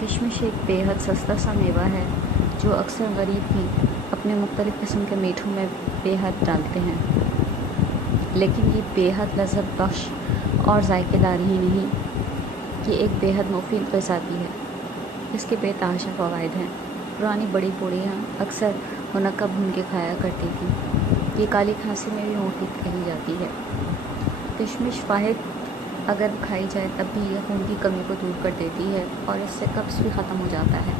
کشمش ایک بیحد سستا سا میوہ ہے جو اکثر غریب بھی اپنے مختلف قسم کے میٹھوں میں بیحد ڈالتے ہیں، لیکن یہ بیحد لذت بخش اور ذائقے دار ہی نہیں، یہ ایک بیحد مفید غذا بھی ہے۔ اس کے بے تحاشا فوائد ہیں۔ پرانی بڑی بوڑھیاں اکثر منقع بھون کے کھایا کرتی تھیں۔ یہ کالی کھانسی میں بھی مفید کہی جاتی ہے۔ کشمش واحد اگر کھائی جائے تب بھی یہ خون کی کمی کو دور کر دیتی ہے اور اس سے قبض بھی ختم ہو جاتا ہے۔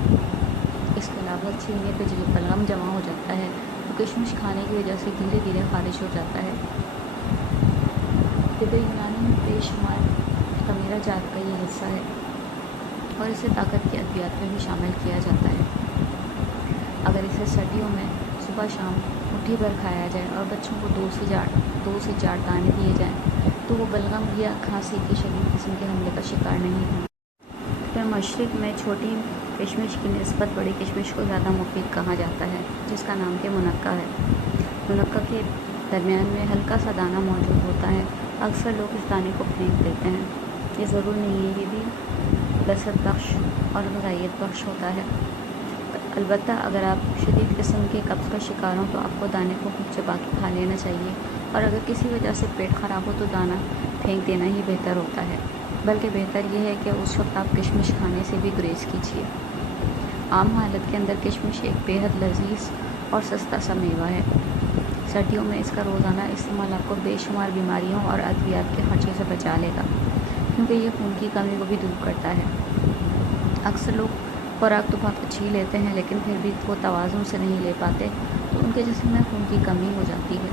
اس کے علاوہ سینے پہ جو بلغم جمع ہو جاتا ہے تو کشمش کھانے کی وجہ سے دھیرے دھیرے خارج ہو جاتا ہے۔ طب یونانی میں بے شمار خمیرہ جات کا یہ حصہ ہے اور اسے طاقت کی ادویات میں بھی شامل کیا جاتا ہے۔ اگر اسے سردیوں میں صبح شام مٹھی بھر کھایا جائے اور بچوں کو 2 سے 4 دانے دیے جائیں تو وہ بلغم یا کھانسی کی شدید قسم کے حملے کا شکار نہیں ہوں۔ پھر مشرق میں چھوٹی کشمش کی نسبت بڑی کشمش کو زیادہ مفید کہا جاتا ہے، جس کا نام کہ منقع ہے۔ منقع کے درمیان میں ہلکا سا دانہ موجود ہوتا ہے۔ اکثر لوگ اس دانے کو پھینک دیتے ہیں۔ یہ ضرور نہیں ہے، یہ بھی لذت بخش اور غذائیت بخش ہوتا ہے۔ البتہ اگر آپ شدید قسم کے قبض کا شکار ہوں تو آپ کو دانے کو خوب چبا کے کھا لینا چاہیے، اور اگر کسی وجہ سے پیٹ خراب ہو تو دانہ پھینک دینا ہی بہتر ہوتا ہے، بلکہ بہتر یہ ہے کہ اس وقت آپ کشمش کھانے سے بھی گریز کیجیے۔ عام حالت کے اندر کشمش ایک بیحد لذیذ اور سستا سا میوہ ہے۔ سردیوں میں اس کا روزانہ استعمال آپ کو بے شمار بیماریوں اور ادویات کے خرچے سے بچا لے گا، کیونکہ یہ خون کی کمی کو بھی دور کرتا ہے۔ اکثر لوگ خوراک تو بہت اچھی لیتے ہیں لیکن پھر بھی وہ توازن سے نہیں لے پاتے تو ان کے جسم میں خون کی کمی ہو جاتی ہے۔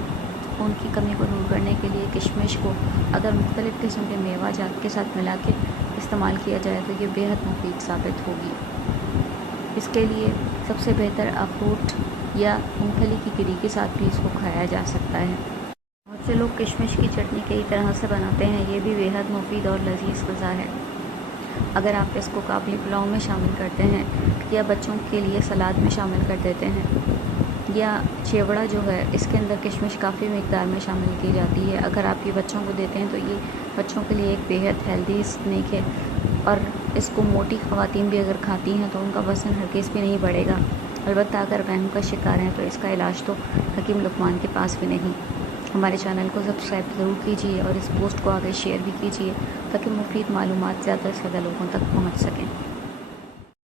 خون کی کمی کو دور کرنے کے لیے کشمش کو اگر مختلف قسم کے میوہ جات کے ساتھ ملا کے استعمال کیا جائے تو یہ بیحد مفید ثابت ہوگی۔ اس کے لیے سب سے بہتر اخروٹ یا مونگ پھلی کی گری کے ساتھ بھی اس کو کھایا جا سکتا ہے۔ بہت سے لوگ کشمش کی چٹنی کئی طرح سے بناتے ہیں، یہ بھی بیحد مفید اور لذیذ غذا ہے۔ اگر آپ اس کو قابلی پلاؤ میں شامل کرتے ہیں یا بچوں کے لیے سلاد میں شامل کر دیتے ہیں، یا چیوڑا جو ہے اس کے اندر کشمش کافی مقدار میں شامل کی جاتی ہے، اگر آپ یہ بچوں کو دیتے ہیں تو یہ بچوں کے لیے ایک بیحد ہیلدی اسنیک ہے، اور اس کو موٹی خواتین بھی اگر کھاتی ہیں تو ان کا وزن ہرگز بھی نہیں بڑھے گا۔ البتہ اگر وہم کا شکار ہیں تو اس کا علاج تو حکیم لقمان کے پاس بھی نہیں۔ ہمارے چینل کو سبسکرائب ضرور کیجیے اور اس پوسٹ کو آگے شیئر بھی کیجیے تاکہ مفید معلومات زیادہ سے زیادہ لوگوں تک پہنچ سکیں۔